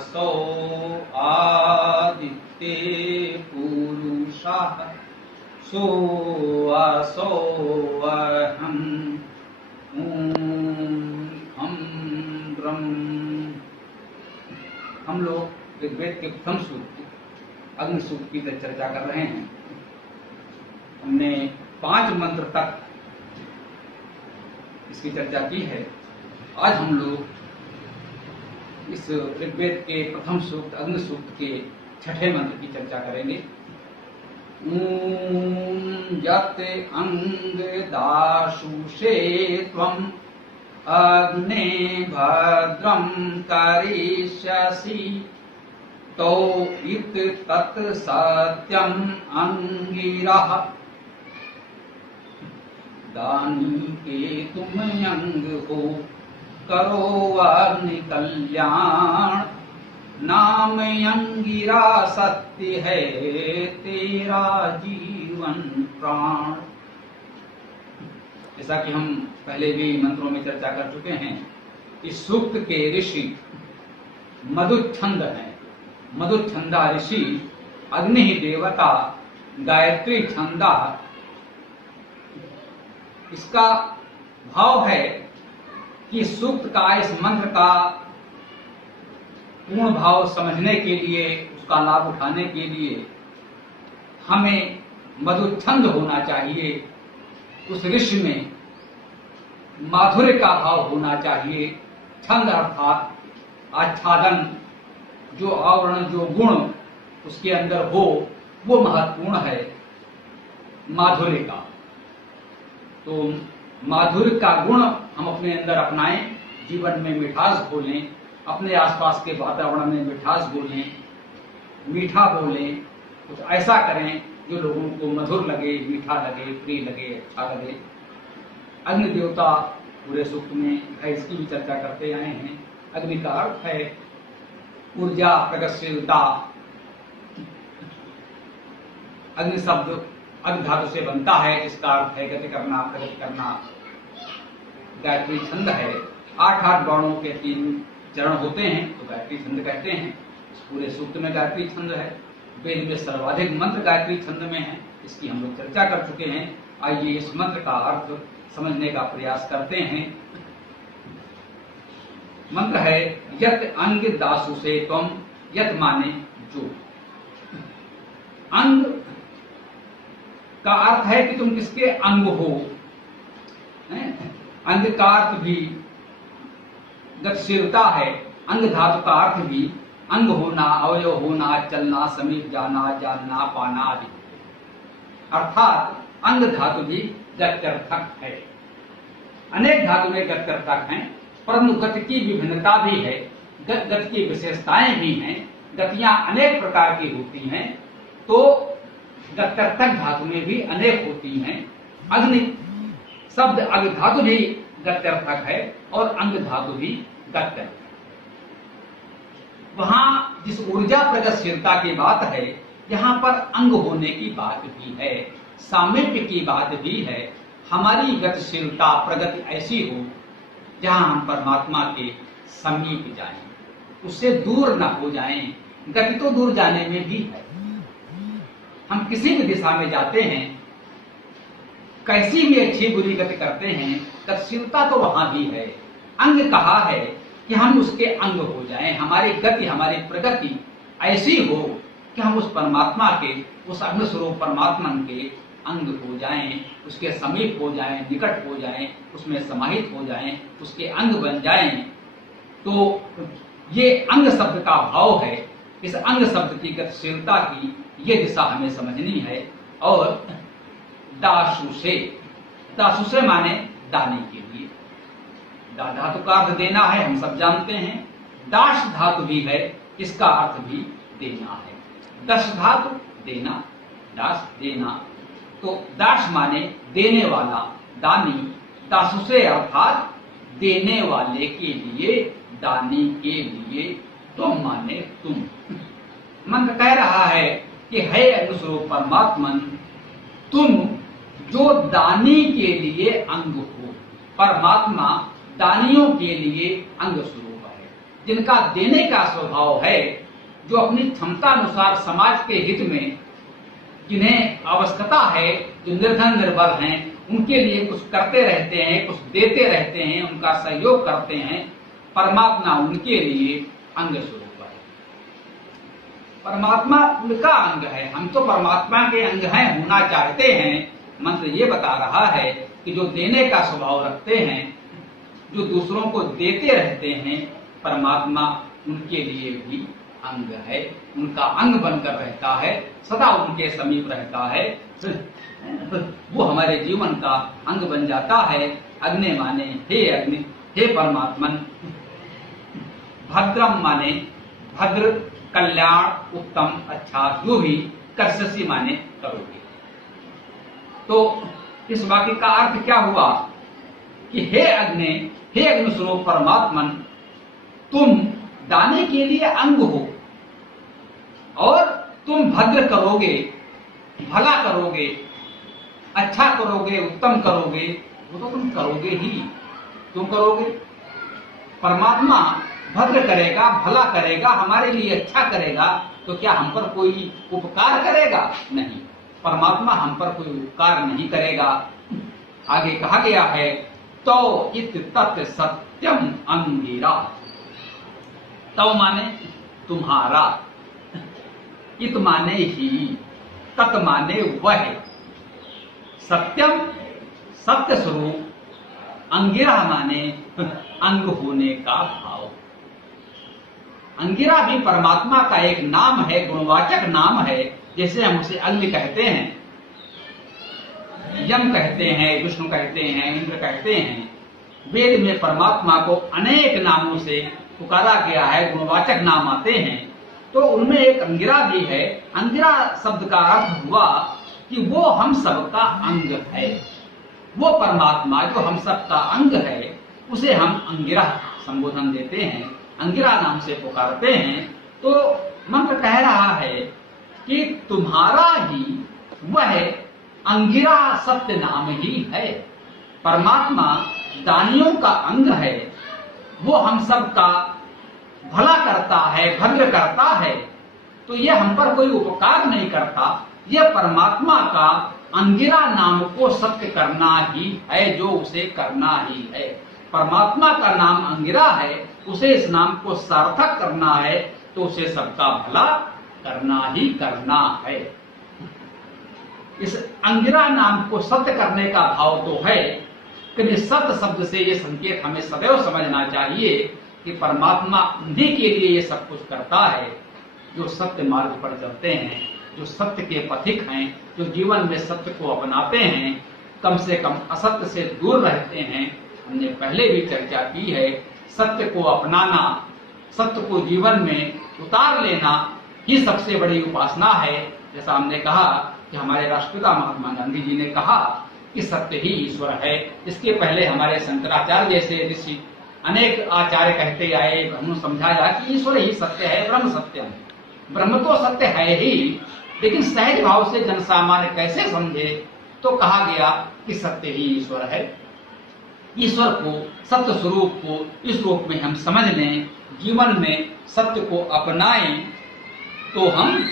सो आदित्ये पुरुषः सोऽसो अहम् हम ब्रह्म। हम लोग ऋग्वेद के प्रथम सूक्त अग्नि सूक्त की चर्चा कर रहे हैं। हमने 5 मंत्र तक इसकी चर्चा की है। आज हम लोग इस ऋग्वेद के प्रथम सूक्त अग्नि सूक्त के 6ठे मंत्र की चर्चा करेंगे। यत् अंगदाशुषे त्वम् अग्ने भद्रं करिष्यसि तो इत तत् सत्यम् अंगिरः दानी के तुम अंग हो करो अग्नि कल्याण नाम अंगिरा सत्य है तेरा जीवन प्राण। जैसा कि हम पहले भी मंत्रों में चर्चा कर चुके हैं, इस सूक्त के ऋषि मधुच्छंद हैं। मधुच्छंदा ऋषि अग्नि देवता गायत्री छंदा। इसका भाव है कि सूक्त का, इस मंत्र का पूर्ण भाव समझने के लिए, उसका लाभ उठाने के लिए हमें मधुच्छंद होना चाहिए। उस ऋषि में माधुर्य का भाव होना चाहिए। छंद अर्थात आच्छादन, जो आवरण, जो गुण उसके अंदर हो, वो महत्वपूर्ण है माधुर्य का। तो माधुर्य का गुण हम अपने अंदर अपनाएं, जीवन में मिठास घोलें, अपने आसपास के वातावरण में मिठास घोलें, मीठा बोलें, कुछ ऐसा करें जो लोगों को मधुर लगे, मीठा लगे, प्रिय लगे, अच्छा लगे। अग्नि देवता पूरे सूक्त में है, इसकी भी चर्चा करते आए हैं। अग्नि का अर्थ है ऊर्जा, प्रगतिशीलता। अग्नि शब्द अग्नि धातु से बनता है, जिसका अर्थ है गति करना, प्रगति करना। गायत्री छंद है। 8 वर्णों के 3 चरण होते हैं तो गायत्री छंद कहते हैं। इस पूरे सूक्त में गायत्री छंद है। वेद में सर्वाधिक मंत्र गायत्री छंद में है, इसकी हम लोग चर्चा कर चुके हैं। आइए इस मंत्र का अर्थ समझने का प्रयास करते हैं। मंत्र है यत् अंग दासु से त्वम। यत् माने जो। अंग का अर्थ है कि तुम किसके अंग हो। अंग का अर्थ भी गतिशीलता है। अंग धातु का अर्थ भी अंग होना, अवयव होना, चलना, समीप जाना, जानना, पाना आदि। अर्थात अंग धातु भी गत्यर्थक है। अनेक धातु में गत्यर्थक हैं, परंतु गति की विभिन्नता भी है, गति की विशेषताएं भी हैं। गतियां अनेक प्रकार की होती हैं, तो गत्यर्थक धातु में भी अनेक होती हैं। अग्नि शब्द अग्नि धातु भी गत्यर्थक है और अंग धातु भी गत्यर्थक। वहां जिस ऊर्जा प्रगतिशीलता की बात है, यहाँ पर अंग होने की बात भी है, सामीप्य की बात भी है। हमारी गतिशीलता, प्रगति ऐसी हो जहां हम परमात्मा के समीप जाएं, उससे दूर न हो जाएं। गति तो दूर जाने में भी है। हम किसी भी दिशा में जाते हैं, कैसी भी अच्छी बुरी गति करते हैं, गतिशीलता तो वहां भी है। अंग कहा है कि हम उसके अंग हो जाएं। हमारी गति, हमारी प्रगति ऐसी हो कि हम उस परमात्मा के, उस अग्नि स्वरूप परमात्मा के अंग हो जाएं, उसके समीप हो जाएं, निकट हो जाएं, उसमें समाहित हो जाएं, उसके अंग बन जाएं। तो ये अंग शब्द का भाव है। इस अंग शब्द की गतिशीलता की ये दिशा हमें समझनी है। और दासु से माने दाने के लिए। धातु का अर्थ देना है, हम सब जानते हैं। दास धातु भी है, इसका अर्थ भी देना है। दश धातु देना, दास देना। तो दास माने देने वाला, दानी। दासु से अर्थात देने वाले के लिए, दानी के लिए। तुम माने तुम। मंत्र कह रहा है कि है अग्निस्वरूप परमात्मन, तुम जो दानी के लिए अंग हो। परमात्मा दानियों के लिए अंग स्वरूप है। जिनका देने का स्वभाव है, जो अपनी क्षमता अनुसार समाज के हित में जिन्हें आवश्यकता है, जो निर्धन निर्बल हैं, उनके लिए कुछ करते रहते हैं, कुछ देते रहते हैं, उनका सहयोग करते हैं, परमात्मा उनके लिए अंग स्वरूप है। परमात्मा उनका अंग है। हम तो परमात्मा के अंग हैं, होना चाहते हैं। मंत्र ये बता रहा है कि जो देने का स्वभाव रखते हैं, जो दूसरों को देते रहते हैं, परमात्मा उनके लिए भी अंग है, उनका अंग बनकर रहता है, सदा उनके समीप रहता है। वो हमारे जीवन का अंग बन जाता है। अग्नि माने हे अग्नि, हे परमात्मन। भद्रम माने भद्र, कल्याण, उत्तम, अच्छा, जो भी। कर्षसी माने करोगे। तो इस वाक्य का अर्थ क्या हुआ कि हे अग्नि, हे अग्नि स्वरूप परमात्मन, तुम दाने के लिए अंग हो और तुम भद्र करोगे, भला करोगे, अच्छा करोगे, उत्तम करोगे। वो तो तुम करोगे ही। तुम करोगे। परमात्मा भद्र करेगा, भला करेगा, हमारे लिए अच्छा करेगा, तो क्या हम पर कोई उपकार करेगा? नहीं, परमात्मा हम पर कोई उपकार नहीं करेगा। आगे कहा गया है तो इत तत् सत्यम अंगिरा। तो माने तुम्हारा, इत माने ही, तत् माने वह, सत्यम सत्य स्वरूप, अंगिरा माने अंग होने का भाव। अंगिरा भी परमात्मा का एक नाम है, गुणवाचक नाम है। जैसे हम उसे अग्नि कहते हैं, यम कहते हैं, विष्णु कहते हैं, इंद्र कहते हैं। वेद में परमात्मा को अनेक नामों से पुकारा गया है, गुणवाचक नाम आते हैं। तो उनमें एक अंगिरा भी है। अंगिरा शब्द का अर्थ हुआ कि वो हम सबका अंग है। वो परमात्मा जो हम सबका अंग है, उसे हम अंगिरा संबोधन देते हैं, अंगिरा नाम से पुकारते हैं। तो मंत्र कह रहा है कि तुम्हारा ही वह अंगिरा सत्य नाम ही है। परमात्मा दानियों का अंग है, वो हम सबका भला करता है, भद्र करता है। तो यह हम पर कोई उपकार नहीं करता। यह परमात्मा का अंगिरा नाम को सत्य करना ही है, जो उसे करना ही है। परमात्मा का नाम अंगिरा है, उसे इस नाम को सार्थक करना है, तो उसे सबका भला करना ही करना है। इस अंगिरा नाम को सत्य करने का भाव तो है, कि सत्य शब्द से ये संकेत हमें सदैव समझना चाहिए कि परमात्मा उन्हीं के लिए ये सब कुछ करता है, जो सत्य मार्ग पर चलते हैं, जो सत्य के पथिक हैं, जो जीवन में सत्य को अपनाते हैं, कम से कम असत्य से दूर रहते हैं। हमने पहले भी चर्चा की है, सत्य को अपनाना, सत्य को जीवन में उतार लेना ही सबसे बड़ी उपासना है। जैसा हमने कहा कि हमारे राष्ट्रपिता महात्मा गांधी जी ने कहा कि सत्य ही ईश्वर है। इसके पहले हमारे शंकराचार्य जैसे ऋषि अनेक आचार्य कहते आए, हमने समझाया कि ईश्वर ही सत्य है, ब्रह्म सत्यम। ब्रह्म तो सत्य है ही, लेकिन सहज भाव से जनसामान्य कैसे समझे? तो कहा गया कि सत्य ही ईश्वर है। ईश्वर को, सत्य स्वरूप को इस रूप में हम समझ लें, जीवन में सत्य को अपनाएं, तो हम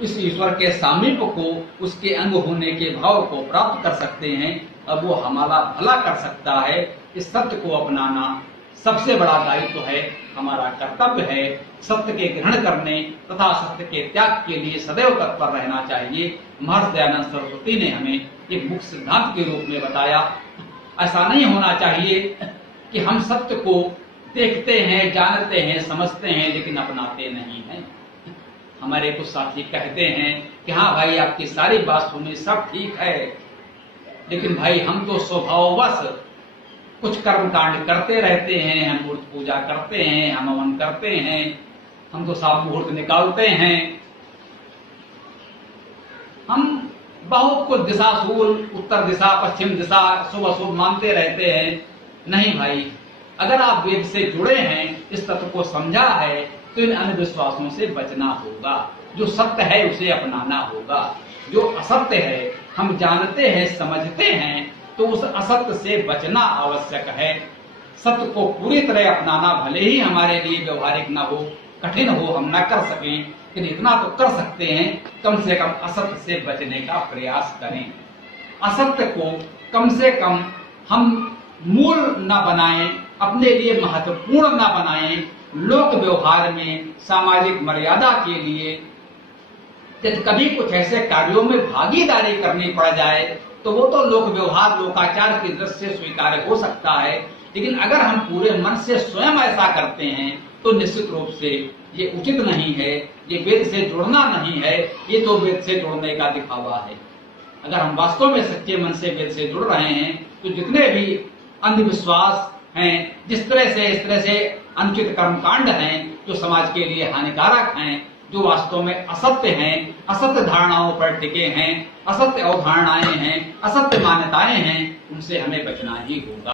इस ईश्वर के सामीप्य को, उसके अंग होने के भाव को प्राप्त कर सकते हैं। अब वो हमारा भला कर सकता है। इस सत्य को अपनाना सबसे बड़ा दायित्व है, हमारा कर्तव्य है। सत्य के ग्रहण करने तथा सत्य के त्याग के लिए सदैव तत्पर रहना चाहिए। महर्षि दयानंद सरस्वती ने हमें एक मुख्य सिद्धांत के रूप में बताया। ऐसा नहीं होना चाहिए कि हम सत्य को देखते हैं, जानते हैं, समझते हैं, लेकिन अपनाते नहीं हैं। हमारे कुछ साथी कहते हैं कि हाँ भाई, आपकी सारी बात सुनी, सब ठीक है, लेकिन भाई हम तो स्वभाववश कुछ कर्म कांड करते रहते हैं, हम मूर्ति पूजा करते हैं, हम हवन करते हैं, हम तो सात मुहूर्त निकालते हैं, हम बहुत कुछ दिशा सूल, उत्तर दिशा, पश्चिम दिशा, शुभ अशुभ मानते रहते हैं। नहीं भाई, अगर आप वेद से जुड़े हैं, इस तत्व को समझा है, तो इन अंधविश्वासों से बचना होगा। जो सत्य है उसे अपनाना होगा। जो असत्य है, हम जानते हैं, समझते हैं, तो उस असत्य से बचना आवश्यक है। सत्य को पूरी तरह अपनाना भले ही हमारे लिए व्यवहारिक न हो, कठिन हो, हम न कर सकें, लेकिन इतना तो कर सकते हैं, कम से कम असत्य से बचने का प्रयास करें। असत्य को कम से कम हम मूल न बनाएं, अपने लिए महत्वपूर्ण न बनाएं। लोक व्यवहार में सामाजिक मर्यादा के लिए यदि कभी कुछ ऐसे कार्यों में भागीदारी करनी पड़ जाए तो वो तो लोक व्यवहार, लोकाचार की दृष्टि से स्वीकार्य हो सकता है, लेकिन अगर हम पूरे मन से स्वयं ऐसा करते हैं तो निश्चित रूप से ये उचित नहीं है, ये वेद से जुड़ना नहीं है, ये तो वेद से जुड़ने का दिखावा है। अगर हम वास्तव में सच्चे मन से वेद से जुड़ रहे हैं तो जितने भी अंधविश्वास हैं, जिस तरह से इस तरह से अनुचित कर्मकांड हैं जो समाज के लिए हानिकारक हैं, जो वास्तव में असत्य हैं, असत्य धारणाओं पर टिके हैं, असत्य अवधारणाएं हैं, असत्य मान्यताएं हैं, उनसे हमें बचना ही होगा।